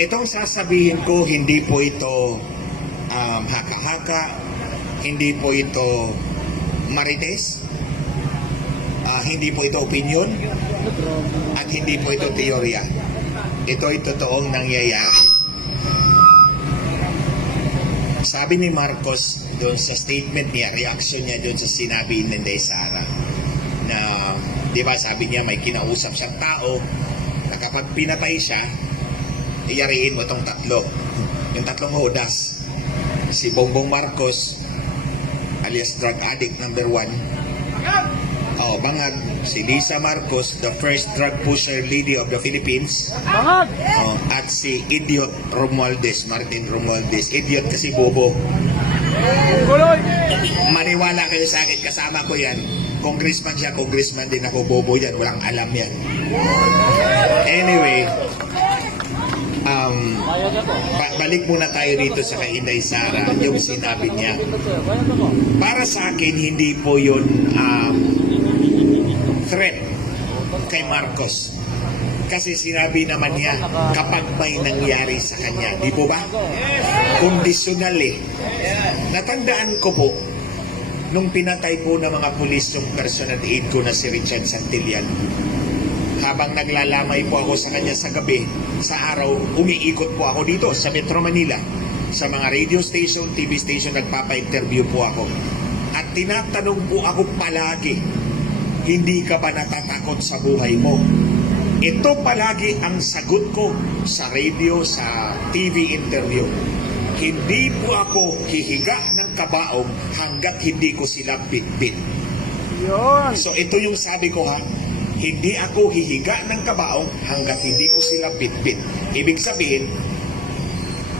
Itong sasabihin ko, hindi po ito haka-haka, hindi po ito marites, hindi po ito opinion, at hindi po ito teorya. Ito ay totoong nangyayari. Sabi ni Marcos doon sa statement niya, reaction niya doon sa sinabi ni Inday Sara, na, di ba, sabi niya may kinausap siyang tao na kapag pinatay siya, iyariin mo tong tatlo. Yung tatlong hodas. Si Bongbong Marcos, alias drug addict number 1. Bangag. Si Lisa Marcos, the first drug pusher lady of the Philippines. Bangag! At si Idiot Romualdez, Martin Romualdez. Idiot kasi bobo. Guloy! Maniwala kayo sa akin, kasama ko yan. Congressman siya, congressman din ako, bobo yan. Walang alam yan. Anyway, balik muna tayo dito sa kay Inday Sara, yung sinabi niya. Para sa akin, hindi po yun threat kay Marcos. Kasi sinabi naman niya, kapag may nangyari sa kanya, di po ba? Conditional eh. Natandaan ko po, nung pinatay po ng mga pulis yung personal aid ko na si Richard Santillan, habang naglalamay po ako sa kanya sa gabi, sa araw, umiikot po ako dito sa Metro Manila. Sa mga radio station, TV station, nagpapa-interview po ako. At tinatanong po ako palagi, hindi ka ba natatakot sa buhay mo? Ito palagi ang sagot ko sa radio, sa TV interview. Hindi po ako hihiga ng kabaong hanggat hindi ko sila bitbit. Yun! So ito yung sabi ko ha, hindi ako hihiga ng kabaong hanggat hindi ko sila bitbit. Ibig sabihin,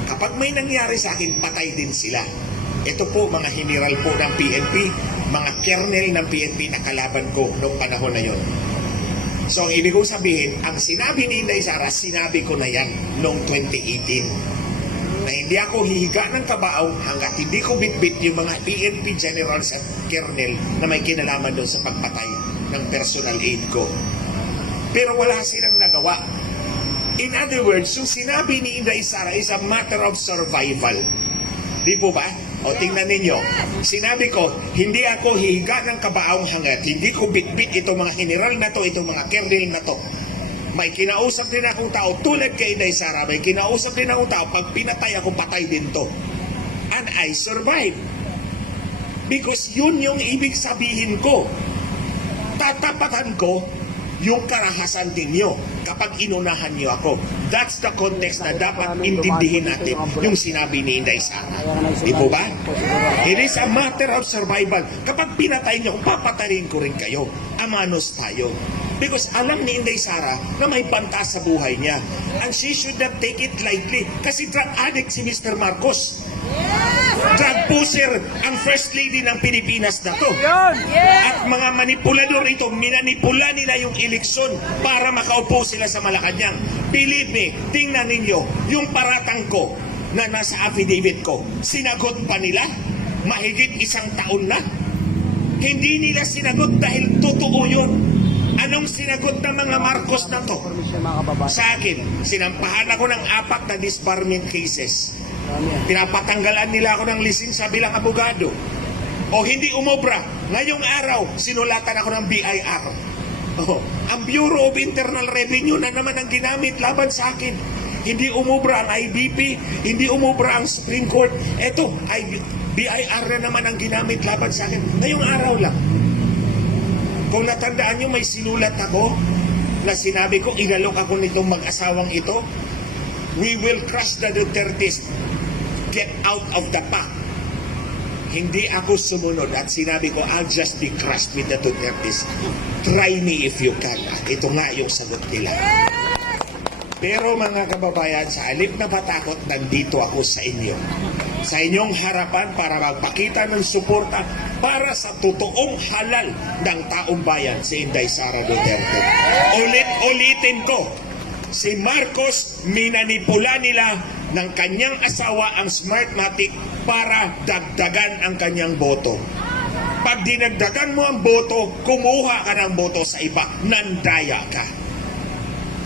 kapag may nangyari sa akin, patay din sila. Ito po mga general po ng PNP, mga kernel ng PNP na kalaban ko noong panahon na yon. So ang ibig kong sabihin, ang sinabi ni Inday Sara, sinabi ko na yan noong 2018. Na hindi ako hihiga ng kabaong hanggat hindi ko bitbit yung mga PNP generals at kernel na may kinalaman doon sa pagpatay ng personal aid ko. Pero wala silang nagawa. In other words, yung sinabi ni Inday Sara is a matter of survival. Di po ba? O tingnan ninyo, sinabi ko, hindi ako hihiga ng kabaong hanggat hindi ko bitbit itong mga general na to, itong mga kernel na to. May kinausap din akong tao, tulad kay Inday Sara, may kinausap din akong tao, pag pinatay ako, patay din to. And I survived. Because yun yung ibig sabihin ko. Tatapatan ko yung karahasan ninyo kapag inunahan niyo ako. That's the context na dapat intindihin natin yung sinabi ni Inday Sara. Di po ba? It is a matter of survival. Kapag pinatay niyo, papatayin ko rin kayo. Amanos tayo. Because alam ni Inday Sara na may banta sa buhay niya. And she should not take it lightly. Kasi drug addict si Mr. Marcos. Drug pusher ang first lady ng Pilipinas na to. At mga manipulador ito, minanipula nila yung eleksyon para makaupo sila sa Malacanang. Believe me, tingnan ninyo, yung paratang ko na nasa affidavit ko, sinagot pa nila? Mahigit 1 taon na? Hindi nila sinagot dahil totoo yun. Anong sinagot ng mga Marcos na to? Sa akin, sinampahan ako ng 4 na disbarment cases. Pinapatanggalan nila ako ng lisensya bilang abogado. O hindi umobra. Ngayong araw, sinulatan ako ng BIR. Ang Bureau of Internal Revenue na naman ang ginamit laban sa akin. Hindi umobra ang IBP, hindi umobra ang Supreme Court. Eto, BIR na naman ang ginamit laban sa akin. Ngayong araw lang. Kung natandaan nyo, may sinulat ako na sinabi ko, inalok ako nitong mag-asawang ito. We will crush the Dutertes. Get out of the pack. Hindi ako sumunod at sinabi ko, I'll just be crushed with the Dutertes. Try me if you can. At ito nga yung sagot nila. Pero mga kababayan, sa alip na matakot, nandito ako sa inyo. Sa inyong harapan para magpakita ng suporta para sa totoong halal ng taong bayan, si Inday Sara Duterte. Ulit-ulitin ko, si Marcos, minanipula nila ng kanyang asawa ang Smartmatic para dagdagan ang kanyang boto. Pag dinagdagan mo ang boto, kumuha ka ng boto sa iba, nandaya ka.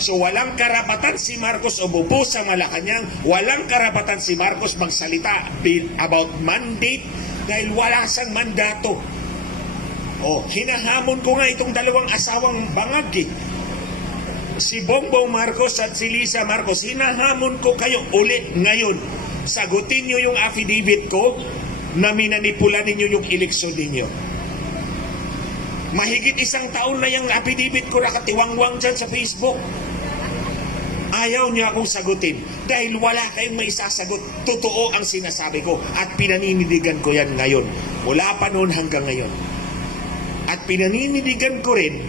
So walang karapatan si Marcos umupo sa Malacanang, walang karapatan si Marcos magsalita about mandate dahil wala sang mandato. Hinahamon ko nga itong dalawang asawang bangag si Bongbong Marcos at si Lisa Marcos. Hinahamon ko kayo ulit ngayon. Sagutin nyo yung affidavit ko na minanipula ninyo yung eleksyon ninyo. Mahigit 1 taon na yung affidavit ko nakatiwangwang dyan sa Facebook. Ayaw niyo akong sagutin dahil wala kayong maisasagot. Totoo ang sinasabi ko at pinaninindigan ko yan ngayon. Mula pa noon hanggang ngayon. At pinaninindigan ko rin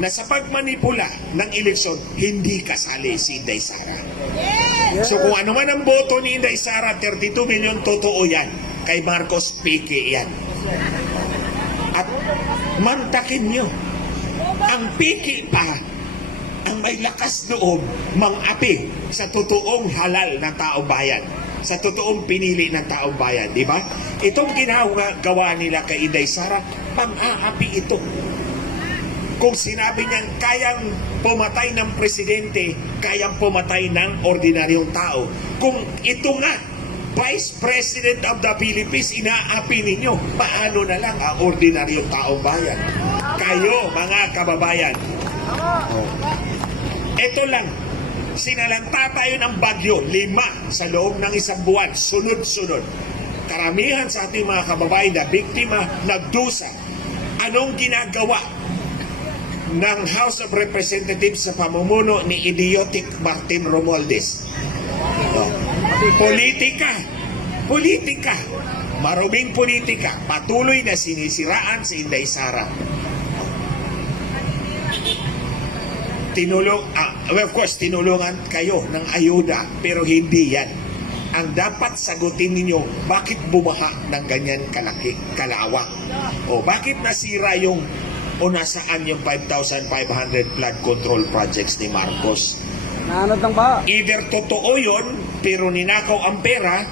na sa pagmanipula ng eleksyon, hindi kasali si Inday Sara. So kung ano man ang boto ni Inday Sara, 32 million, totoo yan. Kay Marcos, peke yan. At mantakin nyo, ang peke pa, ang may lakas loob, mang-api sa totoong halal ng taong bayan. Sa totoong pinili ng taong bayan, di ba? Itong ginagawa nila kay Inday Sara, pang-aapi ito. Kung sinabi niyang kayang pumatay ng presidente, kayang pumatay ng ordinaryong tao. Kung ito nga, Vice President of the Philippines, inaapi ninyo, paano na lang ang ordinaryong taong bayan? Kayo, mga kababayan. Ito lang, sinalanta tayo ng bagyo, 5 sa loob ng 1 buwan, sunod-sunod. Karamihan sa ating mga kababayan na biktima, nagdusa. Anong ginagawa ng House of Representatives sa pamumuno ni idiotic Martin Romualdez? Politika, maruming politika, patuloy na sinisiraan si Inday Sara. Of course, tinulungan kayo ng ayuda, pero hindi yan. Ang dapat sagutin ninyo, bakit bumaha ng ganyan kalawak? Bakit nasira yung nasaan yung 5,500 flood control projects ni Marcos? Naanod lang ba? Either totoo yun, pero ninakaw ang pera,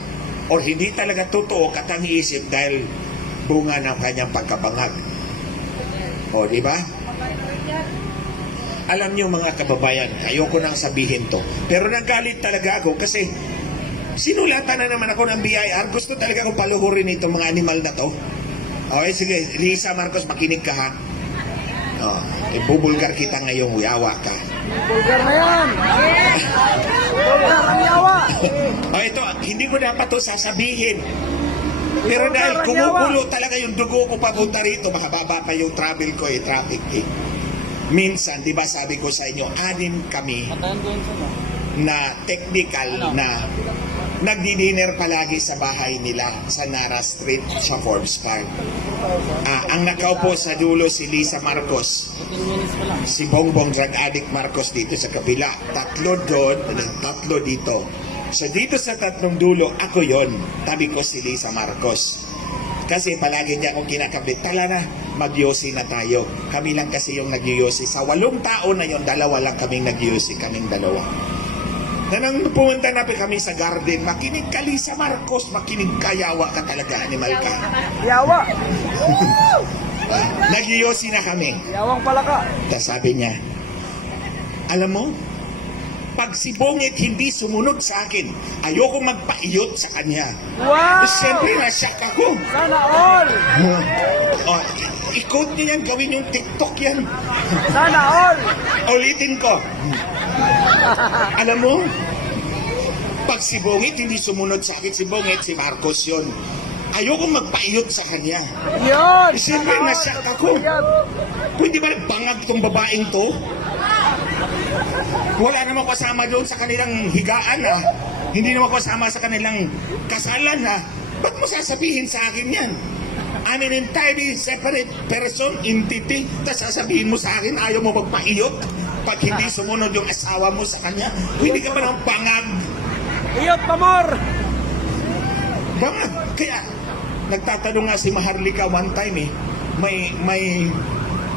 or hindi talaga totoo, katang-iisip dahil bunga ng kanyang pagkabangag. Di ba? Alam niyo mga kababayan, ayoko nang sabihin to, pero nagalit talaga ako kasi sinulatan na naman ako ng BIR. Gusto talaga akong paluhurin itong mga animal na to. Okay, sige, Lisa Marcos, makinig ka ha. Ibubulgar kita ngayong yawa ka. Bulgar na yan! Bulgar ang yawa! Ito, hindi ko dapat to sasabihin. Pero dahil kumukulo talaga yung dugo ko papunta rito, makababa pa yung travel ko traffic Minsan, di ba sabi ko sa inyo, 6 kami na technical na nagdi-dinner palagi sa bahay nila sa Nara Street sa Forbes Park. Ang nakaupo sa dulo si Lisa Marcos, si Bongbong drug addict Marcos dito sa kabila, 3 doon, 3 dito. So dito sa 3 dulo, ako yon, tabi ko si Lisa Marcos. Kasi palagi niya akong kinakabit, tala na, magyosi na tayo. Kami lang kasi yung nagyosi. Sa 8 tao na yon, 2 lang kaming nagyosi, kaming 2. Nang pumunta na kami sa garden, makinig ka Lisa Marcos, makinig ka, yawa ka talaga, animal ka. Yawa! Nagyosi na kami. Yawang pala ka. Tapos sabi niya, alam mo, pag si Bongit hindi sumunod sa akin, ayoko magpaiyot sa kanya. Wow! Siyempre, nasyak ako. Sana all! I-code niya yan, gawin yung TikTok yan. Sana all! Ulitin ko. Alam mo, pag si Bongit hindi sumunod sa akin, si Bongit, si Marcos yun. Ayoko magpaiyot sa kanya. Yun! Siyempre, nasyak ako. Pwede ba bangag tong babaeng to? Wala naman kasama doon sa kanilang higaan Hindi naman kasama sa kanilang kasalan Ba't mo sasabihin sa akin yan? I'm an entirely separate person, entity. Tapos sasabihin mo sa akin, ayaw mo magpaiyot pag hindi sumunod yung asawa mo sa kanya. Hindi ka pa ng bangag. Iyot pamor! Bangag. Kaya, nagtatanong nga si Maharlika one time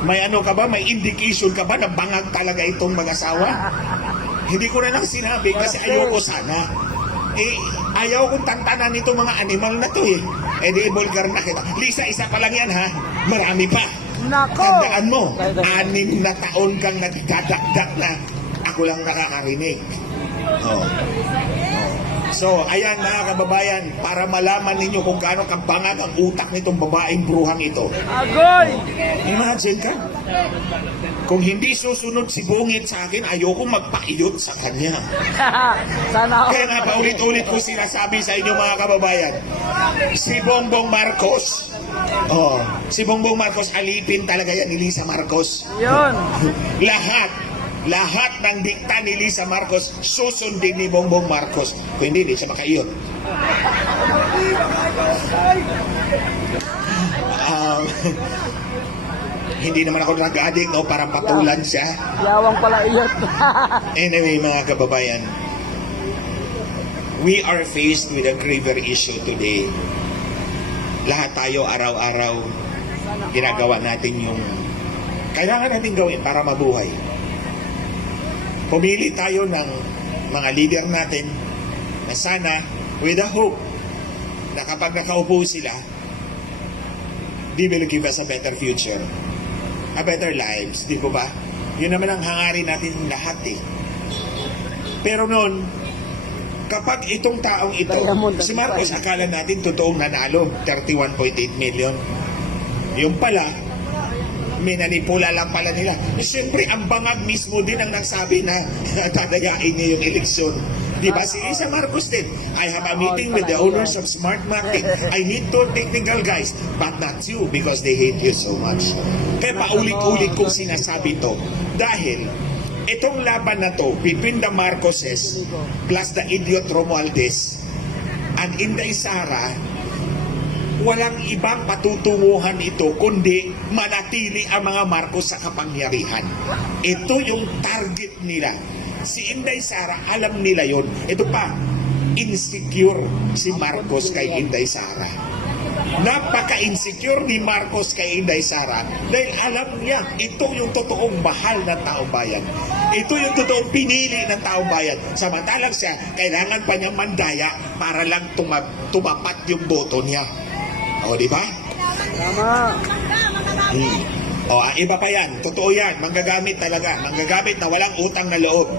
may ano ka ba? May indication ka ba na bangag talaga itong mag-asawa? Hindi ko na lang sinabi kasi ayoko sana. Ayaw kong tantanan itong mga animal na to di vulgar na kita. Lisa, isa pa lang yan Marami pa. Nako! Tandaan mo, 6 na taon kang nagdadakdak na ako ako lang nakakarinig. Oh. So, ayan mga kababayan, para malaman ninyo kung gaano kabangag ang utak nitong babaeng bruhang ito. Agoy! Imagine ka, kung hindi susunod si Bungit sa akin, ayoko magpaiyot sa kanya. Sana ako. Kaya nga paulit-ulit ko sinasabi sa inyo mga kababayan, si Bongbong Marcos, si Bongbong Marcos, alipin talaga yan ni Lisa Marcos. Yun. Lahat ng dikta ni Lisa Marcos, susundin ni Bongbong Marcos. Kung hindi siya makaiyot. Hindi naman ako nag-addict, no? Parang patulan siya. Yawang pala iyot. Anyway, mga kababayan, we are faced with a graver issue today. Lahat tayo araw-araw ginagawa natin yung kailangan natin gawin para mabuhay. Pumili tayo ng mga leader natin na sana with a hope na kapag nakaupo sila, they will give us a better future, a better lives, di po ba? Yun naman ang hangarin natin lahat eh. Pero noon, kapag itong taong ito, si Marcos, akala natin totoong nanalo, 31.8 million. Yung pala, minanipula lang pala nila. Siyempre, ang bangag mismo din ang nagsabi na dadayain niya yung eleksyon. Di ba? Si Lisa Marcos din. I have a meeting with the owners of Smart Market. I need 2 technical guys, but not you because they hate you so much. Kaya paulit-ulit kong sinasabi to. Dahil, itong laban na to, between the Marcoses plus the idiot Romualdez and Inday Sara, walang ibang patutunguhan ito kundi manatili ang mga Marcos sa kapangyarihan. Ito yung target nila. Si Inday Sara, alam nila yon. Ito pa, insecure si Marcos kay Inday Sara. Napaka-insecure ni Marcos kay Inday Sara dahil alam niya, ito yung totoong mahal ng taong bayan. Ito yung totoong pinili ng taong bayan. Samantalang siya, kailangan pa niya mandaya para lang tumapat yung boto niya. O, di ba? Tama. O, iba pa yan. Totoo yan. Manggagamit talaga. Manggagamit na walang utang na loob.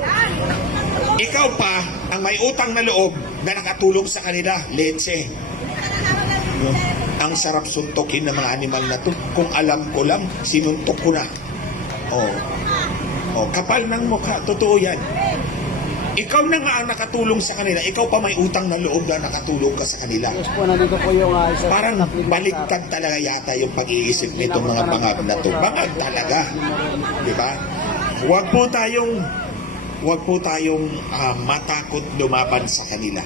Ikaw pa, ang may utang na loob na nakatulong sa kanila, leche. Ang sarap suntokin ng mga animal na to. Kung alam ko lang, sinuntok ko na. O, kapal ng mukha. Totoo yan. Ikaw na nga ang nakatulong sa kanila. Ikaw pa may utang na loob na nakatulong ka sa kanila. Yes po, nandito po yung isa. Parang baliktad talaga yata yung pag-iisip nitong mga bangag na to. Bangag talaga. Di ba? Huwag po tayong matakot lumaban sa kanila.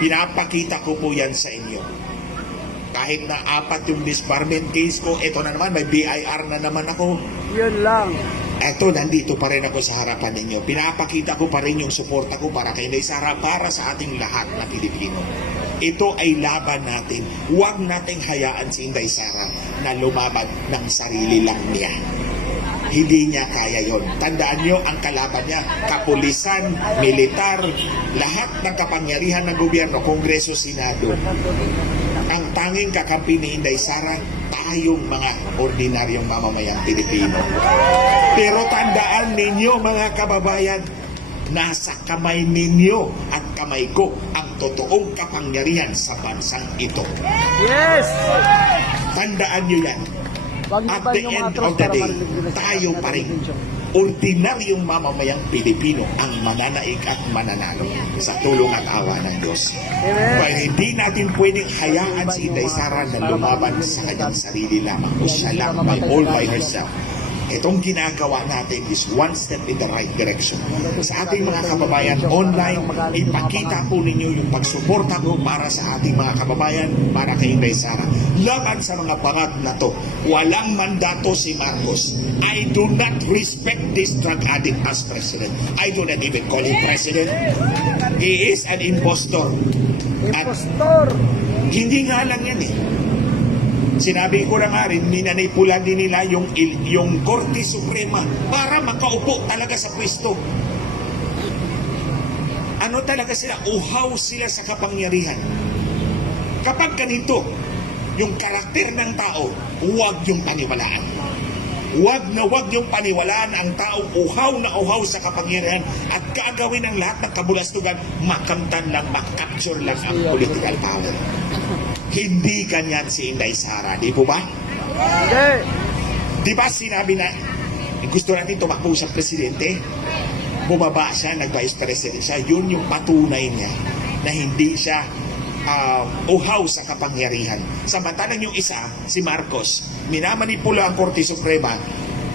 Pinapakita ko po yan sa inyo. Kahit na 4 yung disbarment case ko, ito na naman, may BIR na naman ako. Yun lang. Eto, nandito pa rin ako sa harapan ninyo. Pinapakita ko pa rin yung suporta ko para kay Inday Sara, para sa ating lahat na Pilipino. Ito ay laban natin. Huwag nating hayaan si Inday Sara na lumaban ng sarili lang niya. Hindi niya kaya yon. Tandaan nyo, ang kalaban niya, kapulisan, militar, lahat ng kapangyarihan ng gobyerno, Kongreso, Senado. Ang tanging kakampi ni Inday Sara, tayong mga ordinaryong mamamayang Pilipino. Pero tandaan ninyo mga kababayan, nasa kamay ninyo at kamay ko ang totoong kapangyarihan sa bansang ito. Yes! Tandaan nyo yan. Wag niyo At ba the yung end atros of the para day, marinig nila sa tayo ating pa rin, atensyon? ordinaryong mamamayang Pilipino ang mananaig at mananalo sa tulong at awa ng Diyos. Amen. Kaya hindi natin pwedeng hayaan si Inday Sara na lumaban sa kanyang sarili lamang o siya lang by all by herself. Itong ginagawa natin is one step in the right direction. Sa ating mga kababayan online, ipakita po ninyo yung pagsuporta ko para sa ating mga kababayan, para kay Inday Sara. Laban sa mga bangag na to, walang mandato si Marcos. I do not respect this drug addict as president. I do not even call him president. He is an impostor. At Impostor! hindi nga lang yan eh. Sinabi ko na nga rin, minanipula din nila yung Korte Suprema para makaupo talaga sa pwesto. Ano talaga sila? Uhaw sila sa kapangyarihan. Kapag ganito, yung karakter ng tao, huwag yung paniwalaan. Huwag na huwag niyong paniwalaan ang taong uhaw na uhaw sa kapangyarihan at gagawin ang lahat ng kabulastugan, makamtan lang, makapture lang ang political power. Hindi ganyan si Inday Sara, di po ba? Hindi. Di ba sinabi na gusto natin tumakbo sa presidente? Bumaba siya, nag-vice president siya. Yun yung patunay niya na hindi siya uhaw sa kapangyarihan. Samantalang yung isa, si Marcos, minamanipula ang Korte Suprema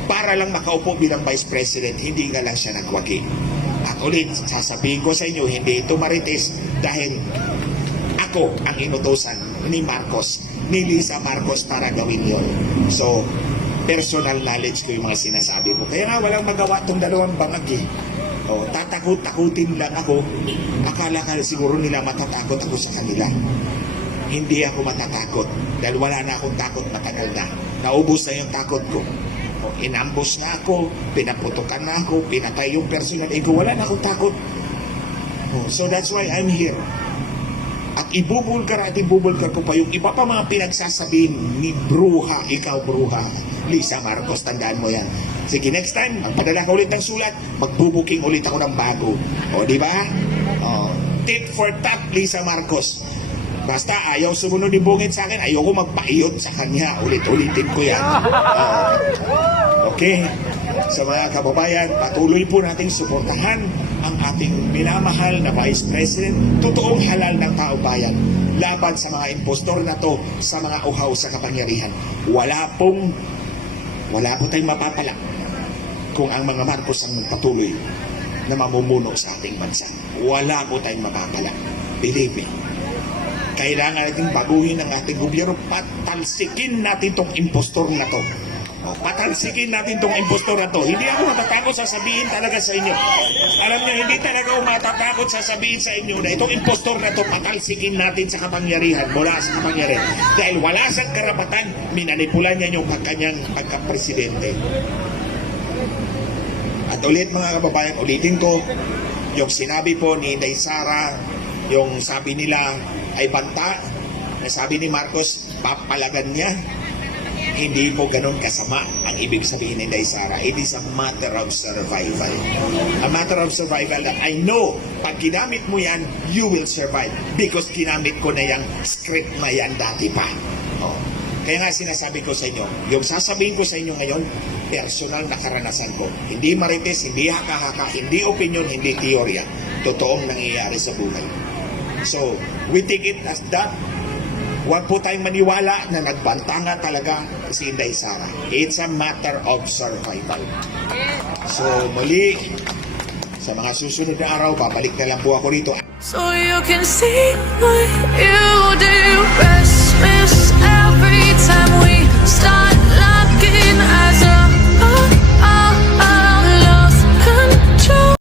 para lang makaupo bilang vice president, hindi nga lang siya nagwagi. At ulit, sasabihin ko sa inyo, hindi ito marites dahil ako ang inutosan ni Marcos, ni Lisa Marcos para gawin yon. So, personal knowledge ko yung mga sinasabi ko. Kaya nga walang magawa itong dalawang bangag eh. O, tatakot-takutin lang ako. Akala ka siguro nila matatakot ako sa kanila. Hindi ako matatakot dahil wala na akong takot, matagal na. Naubos na yung takot ko. O, inambos na ako, pinaputukan na ako, pinatay yung personal ego. Wala na akong takot. O, so that's why I'm here. At ibubulgar ko pa yung iba pa mga pinagsasabihin ni Bruha, ikaw Bruha, Lisa Marcos, tandaan mo yan. Sige, next time, magpadala ka ulit ng sulat, magbubuking ulit ako ng bago. O, di ba? O, tip for tat, Lisa Marcos. Basta ayaw sumunod ni Bungit sa akin, ayoko magpaiyot sa kanya. Ulit-ulitin ko yan. Okay? Sa mga kababayan, patuloy po nating suportahan ang ating minamahal na Vice President, totoong halal ng taumbayan, laban sa mga impostor na to, sa mga uhaw sa kapangyarihan. Wala po tayong mapapala kung ang mga Marcos ang patuloy na mamumuno sa ating bansa. Wala po tayong mapapala. Believe me. Kailangan natin baguhin ang ating gobyerno, patalsikin natin tong impostor na to. Patalsikin natin tong impostor na to. Hindi ako matatakot sasabihin talaga sa inyo. Alam niyo, hindi talaga ako matatakot sasabihin sa inyo na itong impostor na to, patalsikin natin sa kapangyarihan, mula sa kapangyarihan. Dahil wala sa karapatan, minanipulan niya yung kanyang pagka-presidente. At ulit mga kababayan, ulitin ko, yung sinabi po ni Inday Sara, yung sabi nila ay banta, na sabi ni Marcos, papalagan niya. Hindi po ganun kasama ang ibig sabihin ni Inday Sara. It is a matter of survival. A matter of survival that I know, pag ginamit mo yan, you will survive. Because ginamit ko na yung script na yan dati pa. Oh. Kaya nga sinasabi ko sa inyo, yung sasabihin ko sa inyo ngayon, personal na karanasan ko. Hindi marites, hindi haka-haka, hindi opinion, hindi teorya. Totoong nangyayari sa buhay. So, we take it as that. Huwag po tayong maniwala na nagbanta nga talaga si Inday Sara. It's a matter of survival. So, muli, sa mga susunod na araw, babalik na lang po ako rito. So you can see what you